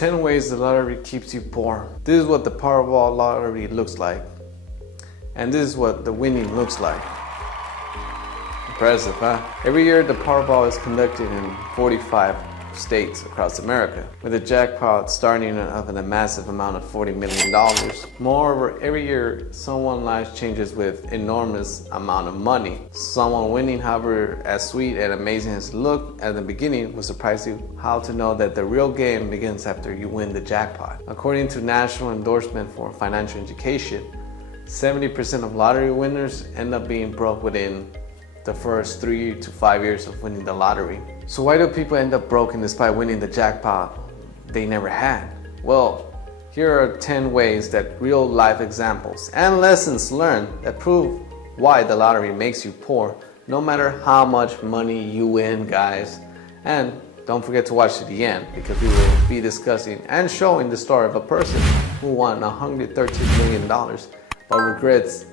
10 ways the lottery keeps you poor. This is what the Powerball lottery looks like. And this is what the winning looks like. Impressive, huh? Every year the Powerball is conducted in 45 states across America, with a jackpot starting off at a massive amount of $40 million. Moreover, every year someone's life changes with enormous amount of money. Someone winning, however, as sweet and amazing as it looked at the beginning, will surprise you how to know that the real game begins after you win the jackpot. According to National Endorsement for Financial Education, 70% of lottery winners end up being broke within the first 3 to 5 years of winning the lottery. So why do people end up broken despite winning the jackpot they never had? Well, here are 10 ways that real life examples and lessons learned that prove why the lottery makes you poor, no matter how much money you win, guys. And don't forget to watch to the end, because we will be discussing and showing the story of a person who won $113 million but regrets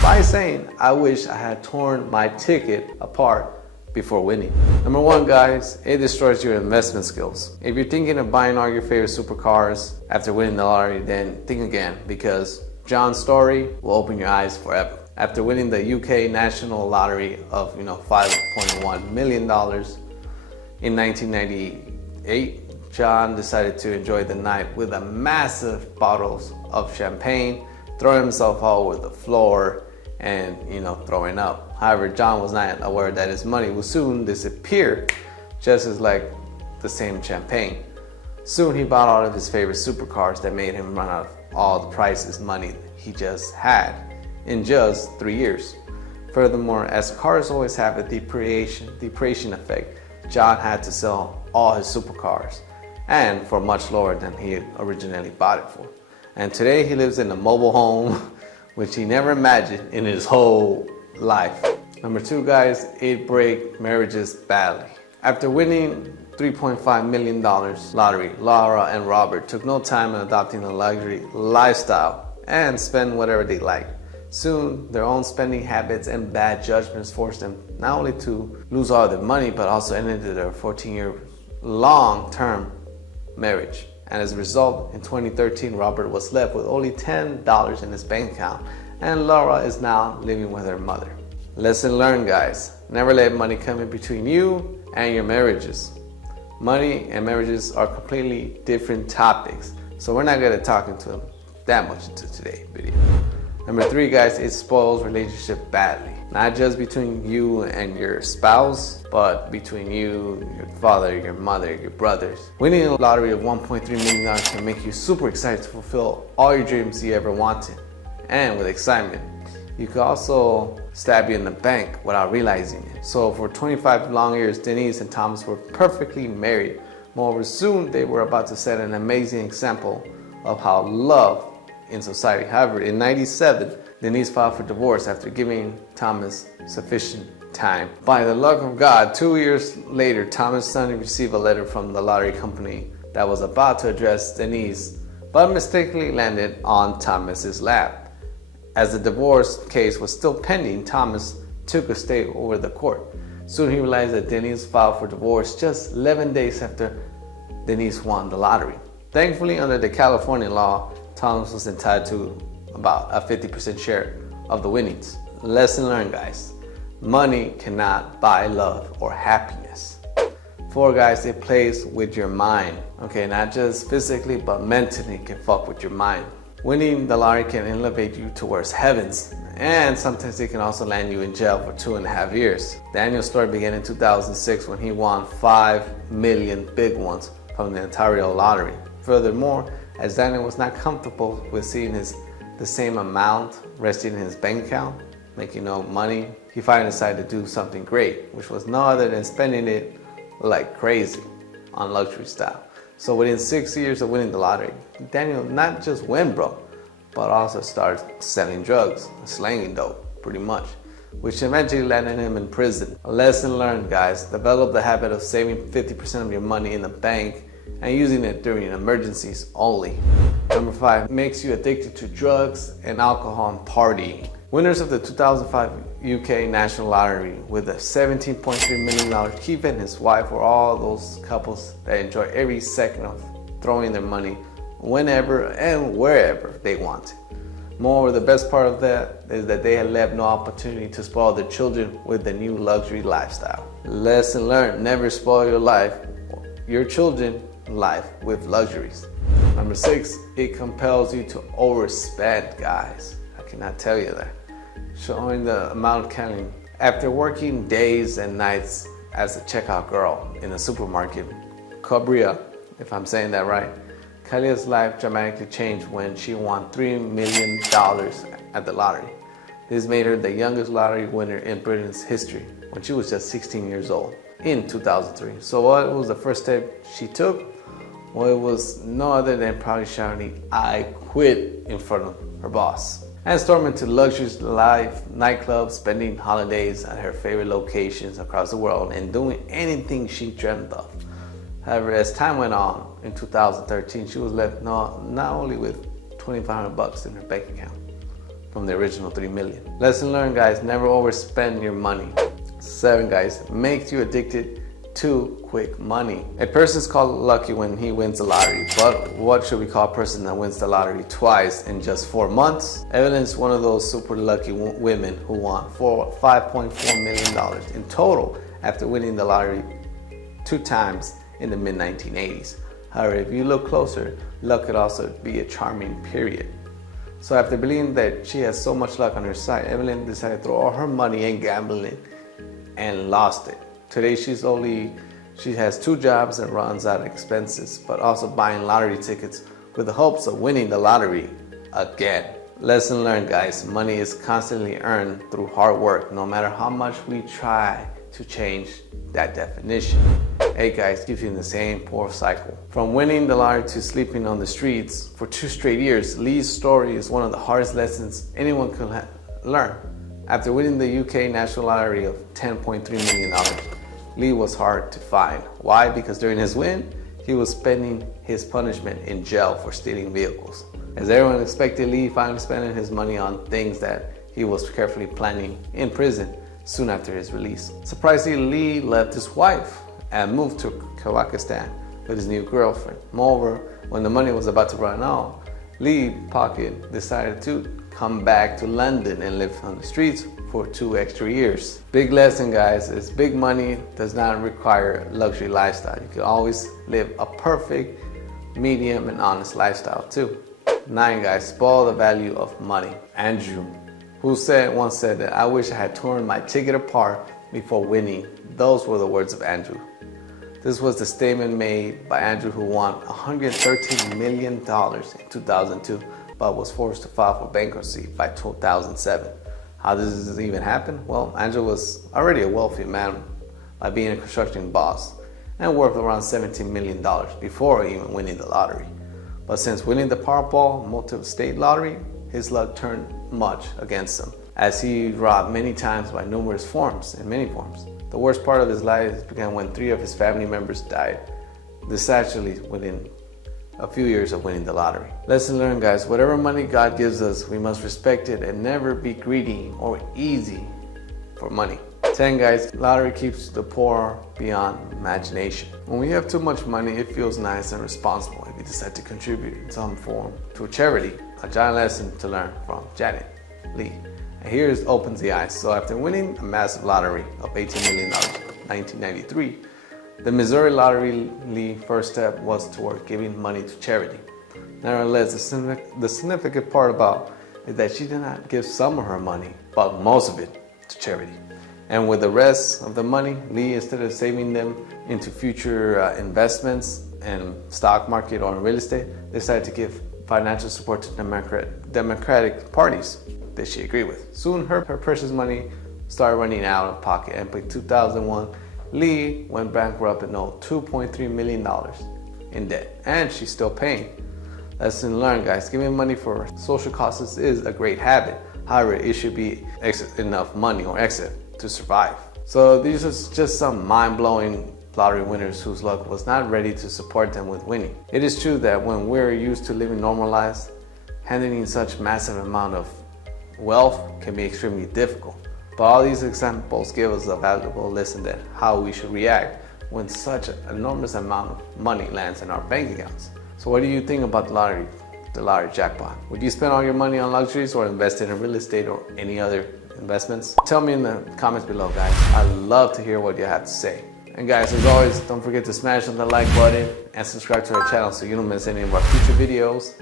by saying, I wish I had torn my ticket apart before winning. Number one, guys, it destroys your investment skills. If you're thinking of buying all your favorite supercars after winning the lottery, then think again, because John's story will open your eyes forever. After winning the UK National Lottery of $5.1 million in 1998, John decided to enjoy the night with a massive bottles of champagne, throw himself all over the floor, and throwing up. However, John was not aware that his money would soon disappear, just as like the same champagne. Soon he bought all of his favorite supercars that made him run out of all the priceless money he just had in just 3 years. Furthermore, as cars always have a depreciation effect, John had to sell all his supercars, and for much lower than he had originally bought it for. And today he lives in a mobile home which he never imagined in his whole life. Number two, guys, it breaks marriages badly. After winning $3.5 million lottery, Laura and Robert took no time in adopting a luxury lifestyle and spend whatever they liked. Soon, their own spending habits and bad judgments forced them not only to lose all their money, but also ended their 14-year long-term marriage. And as a result, in 2013, Robert was left with only $10 in his bank account, and Laura is now living with her mother. Lesson learned, guys. Never let money come in between you and your marriages. Money and marriages are completely different topics, so we're not going to talk into them that much into today's video. Number three, guys, it spoils relationship badly. Not just between you and your spouse, but between you, your father, your mother, your brothers. Winning a lottery of $1.3 million can make you super excited to fulfill all your dreams you ever wanted. And with excitement, you could also stab you in the bank without realizing it. So for 25 long years, Denise and Thomas were perfectly married. Moreover, soon they were about to set an amazing example of how love in society. However, in '97, Denise filed for divorce after giving Thomas sufficient time. By the luck of God, 2 years later, Thomas suddenly received a letter from the lottery company that was about to address Denise, but mistakenly landed on Thomas's lap. As the divorce case was still pending, Thomas took a stay over the court. Soon he realized that Denise filed for divorce just 11 days after Denise won the lottery. Thankfully, under the California law, Thomas was entitled to about a 50% share of the winnings. Lesson learned, guys. Money cannot buy love or happiness. 4, guys, it plays with your mind. Okay, not just physically, but mentally it can fuck with your mind. Winning the lottery can elevate you towards heavens, and sometimes it can also land you in jail for 2.5 years. Daniel's story began in 2006 when he won 5 million big ones from the Ontario lottery. Furthermore, as Daniel was not comfortable with seeing the same amount resting in his bank account, making no money, he finally decided to do something great, which was no other than spending it like crazy on luxury style. So within 6 years of winning the lottery, Daniel not just went broke, but also started selling drugs, slanging dope, pretty much, which eventually landed him in prison. A lesson learned, guys. Develop the habit of saving 50% of your money in the bank and using it during emergencies only. Number 5, makes you addicted to drugs and alcohol and partying. Winners of the 2005 UK National Lottery with a $17.3 million, Keith and his wife were all those couples that enjoy every second of throwing their money whenever and wherever they want. Moreover, the best part of that is that they had left no opportunity to spoil their children with the new luxury lifestyle. Lesson learned, never spoil your children's life with luxuries. Number 6, it compels you to overspend, guys. I cannot tell you that. Showing the amount of counting. After working days and nights as a checkout girl in a supermarket, Cabria, if I'm saying that right, Kalia's life dramatically changed when she won $3 million at the lottery. This made her the youngest lottery winner in Britain's history when she was just 16 years old in 2003. So what was the first step she took? Well, it was no other than probably shouting, "I quit," in front of her boss, and storming to luxurious life nightclubs, spending holidays at her favorite locations across the world, and doing anything she dreamt of. However, as time went on, in 2013, she was left not only with $2,500 in her bank account from the original $3 million. Lesson learned, guys, never overspend your money. 7, guys, makes you addicted to quick money. A person's called lucky when he wins the lottery, but what should we call a person that wins the lottery twice in just 4 months? Evelyn's one of those super lucky women who won $5.4 million in total after winning the lottery 2 times in the mid-1980s. However, if you look closer, luck could also be a charming period. So after believing that she has so much luck on her side, Evelyn decided to throw all her money in gambling and lost it. Today she has 2 jobs and runs out of expenses, but also buying lottery tickets with the hopes of winning the lottery again. Lesson learned, guys, money is constantly earned through hard work, no matter how much we try to change that definition. Hey guys, keeps you in the same poor cycle. From winning the lottery to sleeping on the streets for 2 straight years, Lee's story is one of the hardest lessons anyone could learn. After winning the UK National Lottery of $10.3 million, Lee was hard to find. Why? Because during his win, he was spending his punishment in jail for stealing vehicles. As everyone expected, Lee finally spending his money on things that he was carefully planning in prison soon after his release. Surprisingly, Lee left his wife and moved to Kazakhstan with his new girlfriend. Moreover, when the money was about to run out, Lee Pocket decided to come back to London and live on the streets for 2 extra years. Big lesson, guys, is big money does not require luxury lifestyle. You can always live a perfect, medium, and honest lifestyle too. 9, guys, spoil the value of money. Andrew, who once said that, "I wish I had torn my ticket apart before winning." Those were the words of Andrew. This was the statement made by Andrew, who won $113 million in 2002, but was forced to file for bankruptcy by 2007. How does this even happen? Well, Andrew was already a wealthy man by being a construction boss and worth around $17 million before even winning the lottery. But since winning the Powerball multi-state lottery, his luck turned much against him, as he robbed many times by numerous forms, in many forms. The worst part of his life began when 3 of his family members died, this actually within a few years of winning the lottery. Lesson learned, guys, whatever money God gives us, we must respect it and never be greedy or easy for money. 10, guys, lottery keeps the poor beyond imagination. When we have too much money, it feels nice and responsible if we decide to contribute in some form to a charity. A giant lesson to learn from Janet Lee. And here opens the eyes. So after winning a massive lottery of $18 million in 1993, the Missouri Lottery Lee's first step was toward giving money to charity. Nevertheless, the significant part about is that she did not give some of her money, but most of it to charity. And with the rest of the money, Lee, instead of saving them into future investments in stock market or in real estate, decided to give financial support to Democratic parties that she agreed with. Soon her precious money started running out of pocket, and by 2001, Lee went bankrupt and owed $2.3 million in debt, and she's still paying. Lesson learned, guys, giving money for social causes is a great habit. However, it should be enough money or exit to survive. So these are just some mind-blowing lottery winners whose luck was not ready to support them with winning. It is true that when we're used to living normal lives, handling such massive amount of wealth can be extremely difficult. But all these examples give us a valuable lesson that how we should react when such an enormous amount of money lands in our bank accounts. So what do you think about the lottery jackpot? Would you spend all your money on luxuries or invest it in real estate or any other investments? Tell me in the comments below, guys. I'd love to hear what you have to say. And guys, as always, don't forget to smash on the like button and subscribe to our channel so you don't miss any of our future videos.